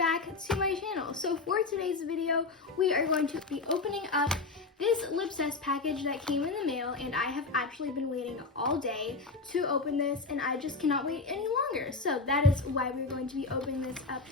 back to my channel. So for today's video, we are going to be opening up this Lipsessed package that came in the mail, and I have actually been waiting all day to open this, and I just cannot wait any longer. So that is why we're going to be opening this up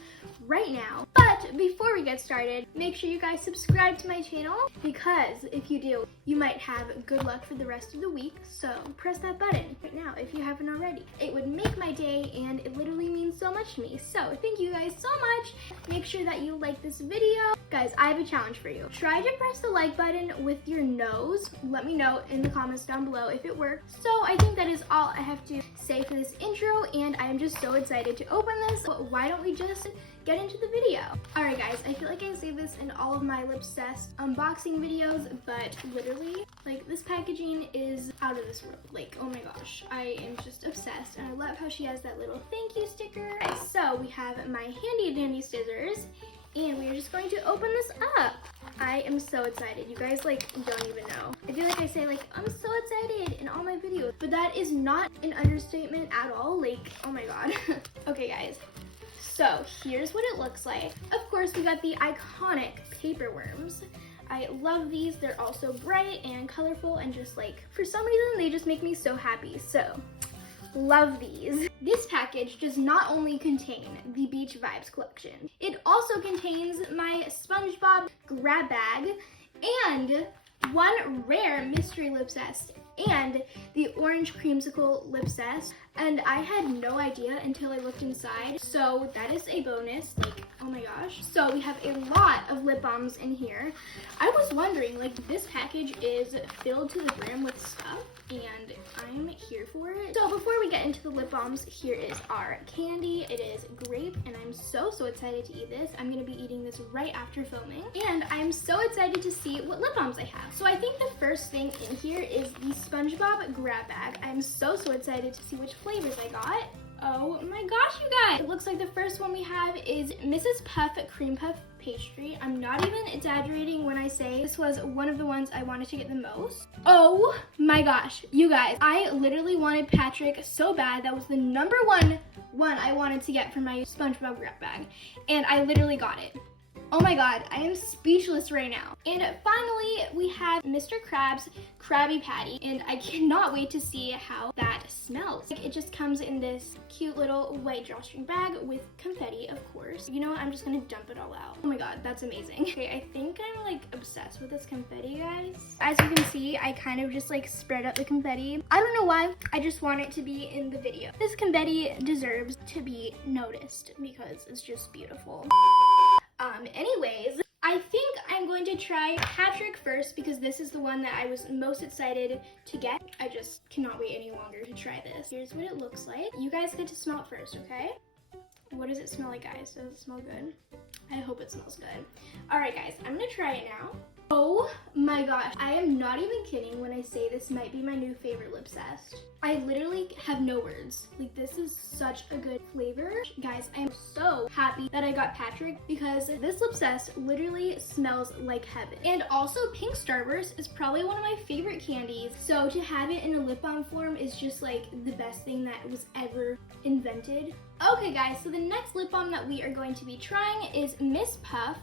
right now. But before we get started, make sure you guys subscribe to my channel, because if you do, you might have good luck for the rest of the week. So press that button right now if you haven't already. It would make my day, and it literally means so much to me. So thank you guys so much. Make sure that you like this video. Guys, I have a challenge for you. Try to press the like button with your nose. Let me know in the comments down below if it worked. So I think that is all I have to say for this intro, and I am just so excited to open this. But why don't we just get into the video? Alright guys, I feel like I say this in all of my Lipsessed unboxing videos, but literally, like, this packaging is out of this world. Like, oh my gosh, I am just obsessed, and I love how she has that little thank you sticker. So we have my handy dandy scissors, and we are just going to open this up. I am so excited. You guys, like, don't even know. I feel like I say, like, I'm so excited in all my videos, but that is not an understatement at all. Like, oh my god. Okay guys, so here's what it looks like. Of course, we got the iconic paper worms. I love these. They're also bright and colorful, and just like, for some reason, they just make me so happy. So love these. This package does not only contain the Beach Vibes collection, it also contains my SpongeBob grab bag and one rare mystery Lipsessed and the orange creamsicle Lipsessed, and I had no idea until I looked inside, so that is a bonus. Like, oh my gosh. So we have a lot of lip balms in here. I was wondering, like, this package is filled to the brim with stuff, and I'm here for it. So before we get into the lip balms, here is our candy. It is grape, and I'm so excited to eat this. I'm gonna be eating this right after filming, and I'm so excited to see what lip balms I have. So I think the first thing in here is the SpongeBob grab bag. I'm so excited to see which flavors I got. Oh my gosh, you guys! It looks like the first one we have is Mrs. Puff Cream Puff Pastry. I'm not even exaggerating when I say this was one of the ones I wanted to get the most. Oh my gosh, you guys, I literally wanted Patrick so bad. That was the number one I wanted to get for my SpongeBob grab bag, and I literally got it. Oh my god, I am speechless right now. And finally, we have Mr. Krabs Krabby Patty, and I cannot wait to see how that smells. Like, it just comes in this cute little white drawstring bag with confetti, of course. You know what, I'm just gonna dump it all out. Oh my god, that's amazing. Okay, I think I'm like obsessed with this confetti, guys. As you can see, I kind of just like spread out the confetti. I don't know why, I just want it to be in the video. This confetti deserves to be noticed because it's just beautiful. Anyways, I think I'm going to try Patrick first because this is the one that I was most excited to get. I just cannot wait any longer to try this. Here's what it looks like. You guys get to smell it first, okay? What does it smell like, guys? Does it smell good? I hope it smells good. All right, guys, I'm gonna try it now. Oh my gosh, I am not even kidding when I say this might be my new favorite Lipsessed. I literally have no words. Like, this is such a good flavor. Guys, I am so happy that I got Patrick because this Lipsessed literally smells like heaven. And also, pink Starburst is probably one of my favorite candies. So to have it in a lip balm form is just like the best thing that was ever invented. Okay guys, so the next lip balm that we are going to be trying is Miss Puff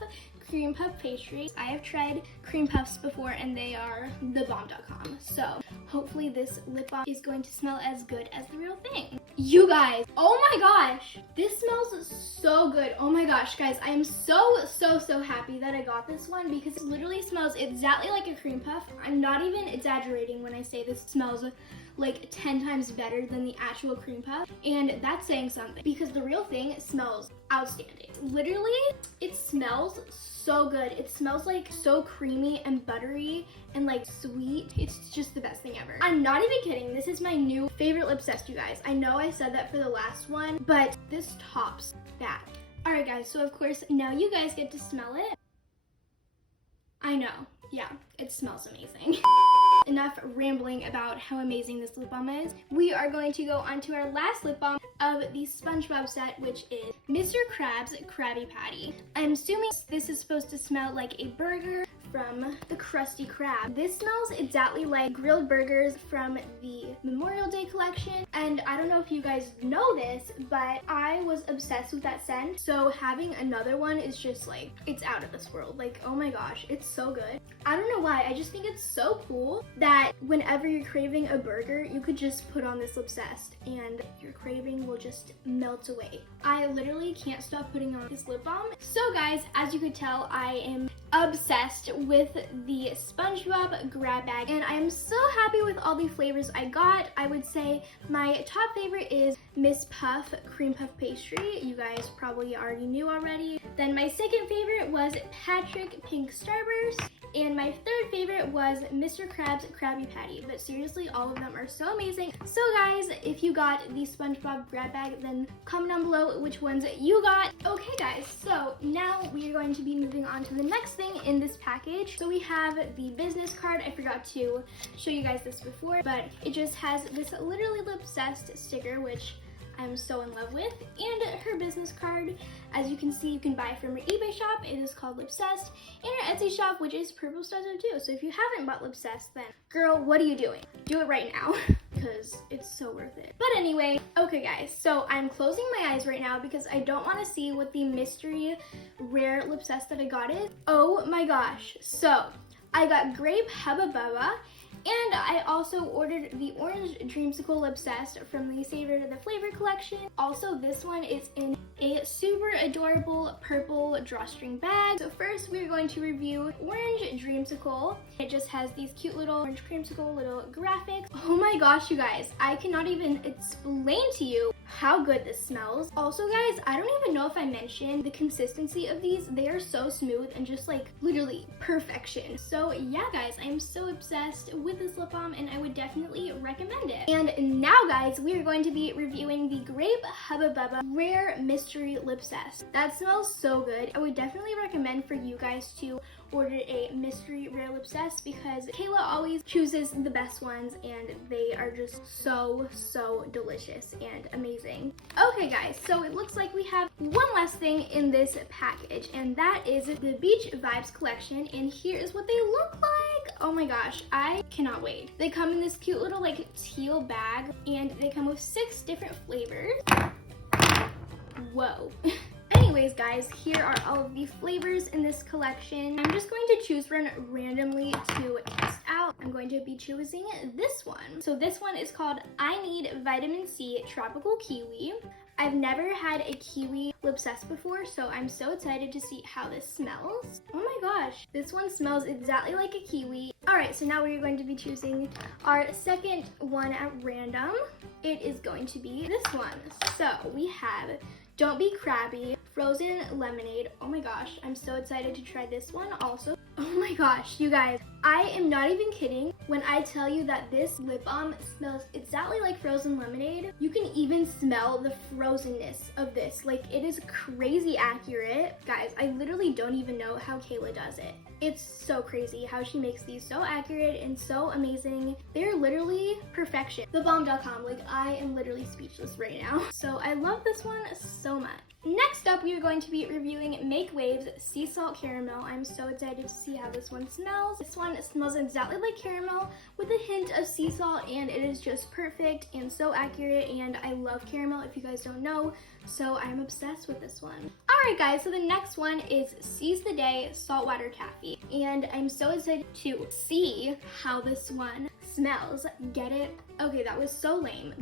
Cream Puff Pastry. I have tried cream puffs before, and they are thebomb.com. So hopefully this lip balm is going to smell as good as the real thing. You guys, oh my gosh, this smells so good. Oh my gosh, guys, I am so happy that I got this one because it literally smells exactly like a cream puff. I'm not even exaggerating when I say this smells like 10 times better than the actual cream puff, and that's saying something because the real thing smells outstanding. Literally, it smells so good. It smells like so creamy and buttery and like sweet. It's just the best thing ever. I'm not even kidding. This is my new favorite Lipsessed, you guys. I know I said that for the last one, but this tops that. All right, guys, so of course, now you guys get to smell it. I know, yeah, it smells amazing. Enough rambling about how amazing this lip balm is. We are going to go on to our last lip balm of the SpongeBob set, which is Mr. Krabs Krabby Patty. I'm assuming this is supposed to smell like a burger from the Krusty Krab. This smells exactly like grilled burgers from the Memorial Day collection. And I don't know if you guys know this, but I was obsessed with that scent. So having another one is just like, it's out of this world. Like, oh my gosh, it's so good. I don't know why, I just think it's so cool that whenever you're craving a burger, you could just put on this Lipsessed and your craving will just melt away. I literally can't stop putting on this lip balm. So guys, as you could tell, I am obsessed with the SpongeBob grab bag, and I am so happy with all the flavors I got. I would say my top favorite is Miss Puff Cream Puff Pastry. You guys probably already knew already. Then my second favorite was Patrick Pink Starburst. And my third favorite was Mr. Krabs Krabby Patty. But seriously, all of them are so amazing. So guys, if you got the SpongeBob grab bag, then comment down below which ones you got. Okay guys, so now we are going to be moving on to the next thing in this package. So we have the business card. I forgot to show you guys this before, but it just has this literally Lipsessed sticker, which I'm so in love with, and her business card. As you can see, you can buy from her eBay shop. It is called Lipsessed, and her Etsy shop, which is Purple Stars too. So if you haven't bought Lipsessed, then girl, what are you doing? Do it right now, because it's so worth it. But anyway, okay guys, so I'm closing my eyes right now because I don't want to see what the mystery rare Lipsessed that I got is. Oh my gosh, so I got Grape Hubba Bubba, and I also ordered the Orange Dreamsicle Lipsessed from the Savor the Flavor collection. Also, this one is in a super adorable purple drawstring bag. So first, we're going to review Orange Dreamsicle. It just has these cute little orange creamsicle little graphics. Oh my gosh, you guys, I cannot even explain to you how good this smells. Also guys, I don't even know if I mentioned the consistency of these. They are so smooth and just like literally perfection. So yeah guys, I'm so obsessed with this lip balm and I would definitely recommend it. And now guys, we are going to be reviewing the Grape Hubba Bubba Rare Mystery Lipsessed. That smells so good. I would definitely recommend for you guys to order a mystery rare Lipsessed because Kayla always chooses the best ones and they are just so delicious and amazing. Okay guys, so it looks like we have one last thing in this package, and that is the Beach Vibes collection, and here is what they look like. Oh my gosh, I cannot wait. They come in this cute little like teal bag and they come with 6 different flavors. Whoa. Anyways guys, here are all of the flavors in this collection. I'm just going to choose one randomly to test out. I'm going to be choosing this one. So this one is called I Need Vitamin C Tropical Kiwi. I've never had a kiwi Lipsessed before, so I'm so excited to see how this smells. Oh my gosh, this one smells exactly like a kiwi. All right, so now we're going to be choosing our second one at random. It is going to be this one. So we have Don't Be Crabby Frozen Lemonade. Oh my gosh, I'm so excited to try this one also. Oh my gosh, you guys, I am not even kidding when I tell you that this lip balm smells exactly like frozen lemonade. You can even smell the frozenness of this. Like, it is crazy accurate. Guys, I literally don't even know how Kayla does it. It's so crazy how she makes these so accurate and so amazing. They're literally perfection. Thebalm.com, like I am literally speechless right now. So I love this one so much. Next up, we are going to be reviewing Make Waves Sea Salt Caramel. I'm so excited to see how this one smells. This one smells exactly like caramel with a hint of sea salt, and it is just perfect and so accurate, and I love caramel if you guys don't know, so I'm obsessed with this one. Alright guys, so the next one is Seize the Day Saltwater Taffy, and I'm so excited to see how this one smells. Get it? Okay, that was so lame.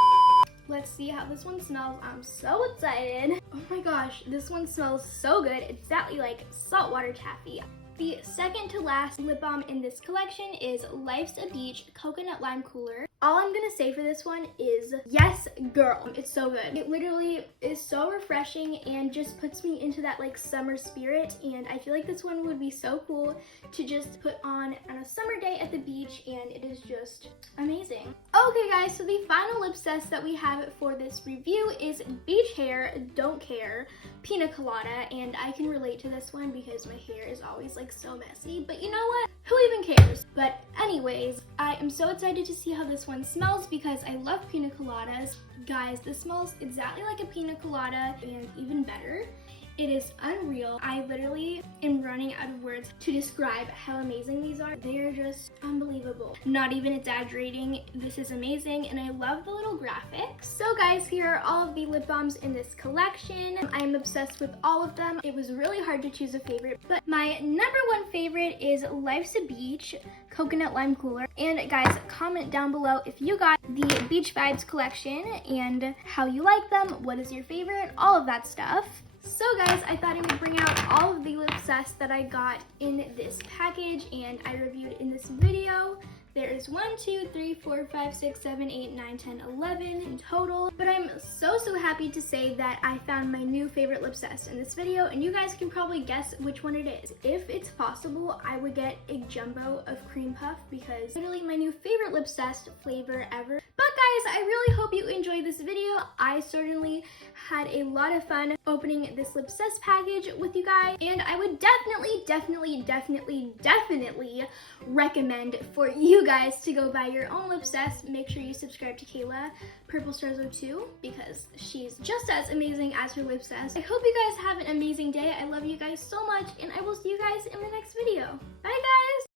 Let's see how this one smells. I'm so excited. Oh my gosh, this one smells so good. It's exactly like saltwater taffy. The second to last lip balm in this collection is Life's a Beach Coconut Lime Cooler. All I'm gonna say for this one is yes, girl. It's so good. It literally is so refreshing and just puts me into that like summer spirit, and I feel like this one would be so cool to just put on a summer day at the beach, and it is just amazing. Okay guys, so the final Lipsessed that we have for this review is Beach Hair Don't Care Pina Colada, and I can relate to this one because my hair is always like so messy, but you know what? Who even cares? But anyways, I am so excited to see how this one smells because I love pina coladas. Guys, this smells exactly like a pina colada and even better. It is unreal. I literally am running out of words to describe how amazing these are. They are just unbelievable. Not even exaggerating. This is amazing, and I love the little graphics. So guys, here are all of the lip balms in this collection. I am obsessed with all of them. It was really hard to choose a favorite, but my number one favorite is Life's a Beach Coconut Lime Cooler. And guys, comment down below if you got the Beach Vibes collection and how you like them, what is your favorite, all of that stuff. So guys, I thought I would bring out all of the Lipsessed that I got in this package and I reviewed in this video. There is 1, 2, 3, 4, 5, 6, 7, 8, 9, 10, 11 in total. But I'm so happy to say that I found my new favorite Lipsessed in this video, and you guys can probably guess which one it is. If it's possible, I would get a jumbo of cream puff because it's literally my new favorite Lipsessed flavor ever. But guys, I really hope you enjoyed this video. I certainly had a lot of fun opening this Lipsessed package with you guys, and I would definitely recommend for you guys to go buy your own Lipsessed. Make sure you subscribe to Kayla, Purple Stars 02, because she's just as amazing as her Lipsessed. I hope you guys have an amazing day. I love you guys so much, and I will see you guys in the next video. Bye guys!